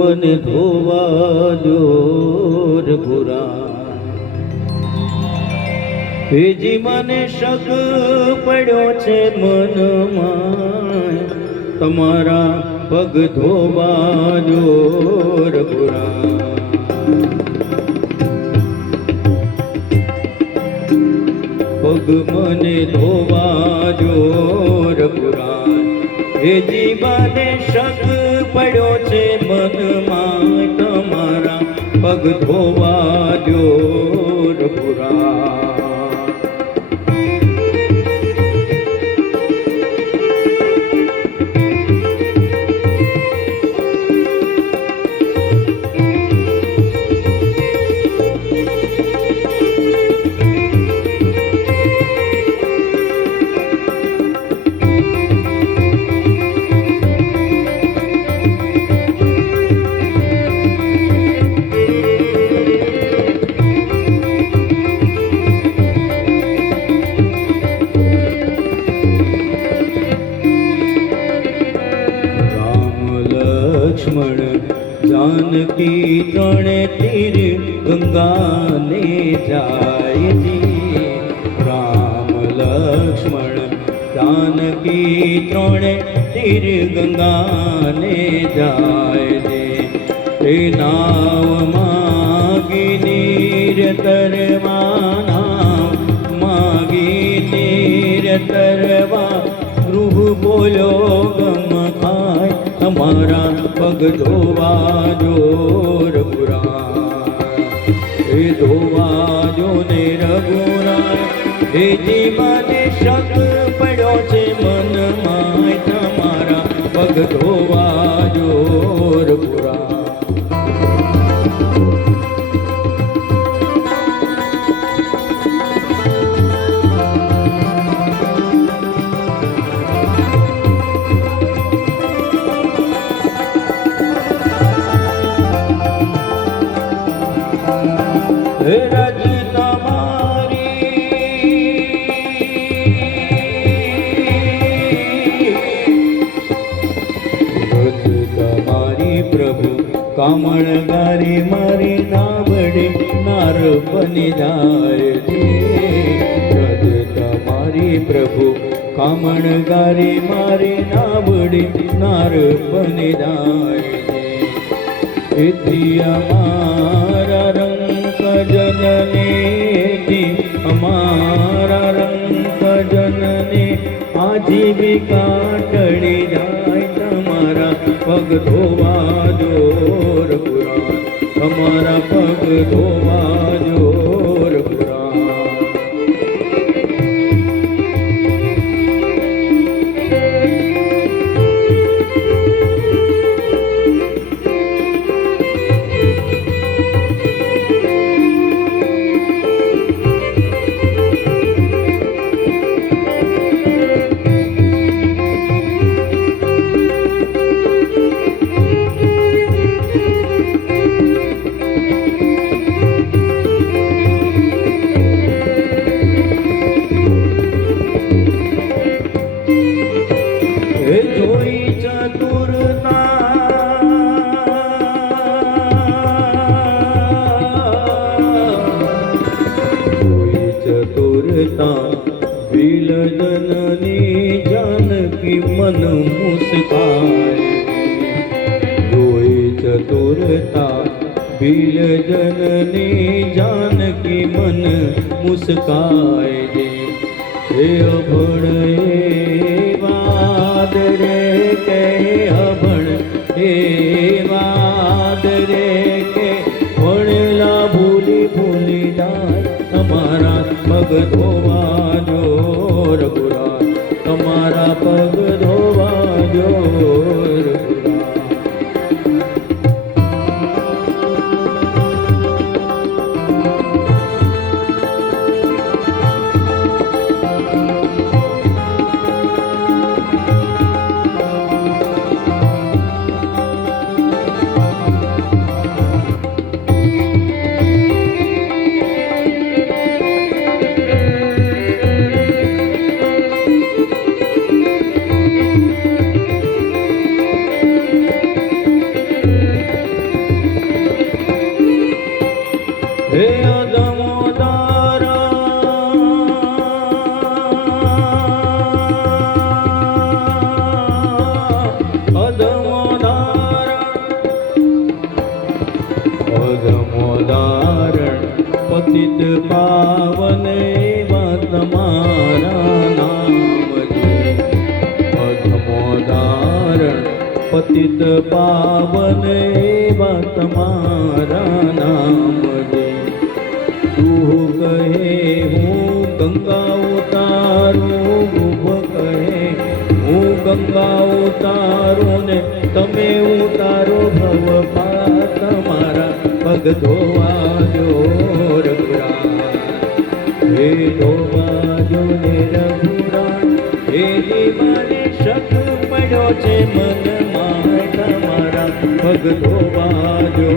મને ધોવા જોર ગુરા હેજી મને શક પડ્યો છે મનમાં તમારા પગ ધોવા જોર ગુરા પગ મને ધોવા જોર ગુરા હેજી મને શક પડ્યો છે મનમાં તમારા પગ ધોવા જોર પુરા जानकी त्रोणे तीर गंगा ने जाय जी राम लक्ष्मण जानकी त्रोणे तीर गंगा ने जाय जे हे नाव मागी नीर तरवाना मागी नीर तरवा रूह बोलो गम खाय हमारा पग धोवा जोर पुरा हे धोवा जो ने रघुराय हे जीवने शक પડ્યો છે મનમાં તમારા પગ ધોવા જોર પુરા रज तुम्हारी प्रभु कामण गारी मारी नावड़े नार बनी जाय रज तुम्हारी प्रभु कामण गारी मारी नावड़े नार बनी जाय हमारा रंग जननी हमारा रंग जननी आजीविका टड़ी जाए तमारा पग धोवा जोर पुरा हमारा पग धोवा जोर पुरा भील जननी जानकी मन मुस्काय जोई चतुरता भील जननी जानकी मन मुस्काय जे हे अभण हे वाद रे के अभण हे वाद रे के भणेला भूली भूली जाय हमारा पग धोवा जोर पुरा हमारा पग धोवा जोर पुरा હે અધમોદારા અધમોદારણ પતિત પાવન એવા તમારા નામ છે. અધમોદારણ પતિત પાવન એવા તમારા નામ છે. તું કહે હું ગંગા ઉતારું, ગુભ કહે હું ગંગા ઉતારું ને તમે ઉતારો ભવ પાત મારા પગ ધોવાજો રઘુરાજ. હે ધોવાજો ને રઘુરાજ, હે દીવાને શક પડ્યો છે મનમાં તમારા પગ ધોવાજો.